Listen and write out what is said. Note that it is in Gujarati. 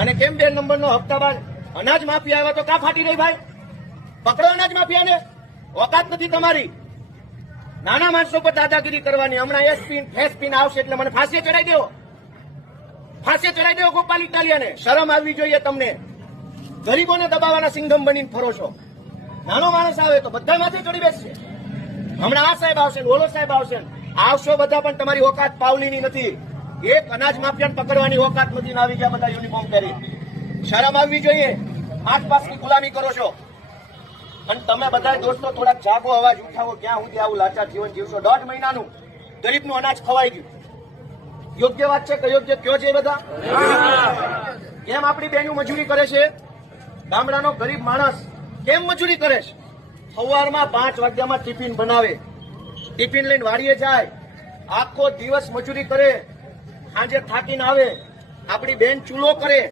અને કેમ 2 નંબરનો હપ્તા બાદ અનાજ માફિયા આવ્યા તો કા ફાટી રહી ભાઈ? પકડો અનાજ માફિયાને, ઓકાત નથી તમારી. નાના માણસો પર દાદાગીરી કરવાની. હમણાં એસપી આવશે એટલે મને ફાંસી ચડાવી દેવો, ફાંસી ચડાવી દેવો ગોપાલ ઇટાલિયાને. શરમ આવવી જોઈએ તમને. ગરીબોને દબાવવાના સિંઘમ બનીને ફરો છો. નાનો માણસ આવે તો બધા માથે ચડી બેસશે. હમણાં આ સાહેબ આવશે, ઓલો સાહેબ આવશે, આવશો બધા, પણ તમારી ઓકાત પાવલીની નથી. એક અનાજ માફિયાને પકડવાની ઓકાત નથી ને આવી ગયા બધા યુનિફોર્મ પહેરી. શરમ આવવી જોઈએ. આસપાસની ગુલામી કરો છો. અને તમે બધા દોસ્તો થોડાક જાગો, અવાજ ઉઠાવો. ક્યાં સુધી આવું લાચાર જીવન જીવશો? 1.5 મહિનાનું ગરીબનું અનાજ ખવાઈ ગયું. યોગ્ય વાત છે કે યોગ્ય કયો છે બધા? કેમ આપણી બહેનો મજૂરી કરે છે? ગામડાનો ગરીબ માણસ કેમ મજૂરી કરે છે? સવારમાં 5 વાગ્યામાં ટિફિન બનાવે, ટિફિન લઈને વાડીએ જાય, આખો દિવસ મજૂરી કરે, સાંજે થાકીને આવે. આપણી બેન ચૂલો કરે.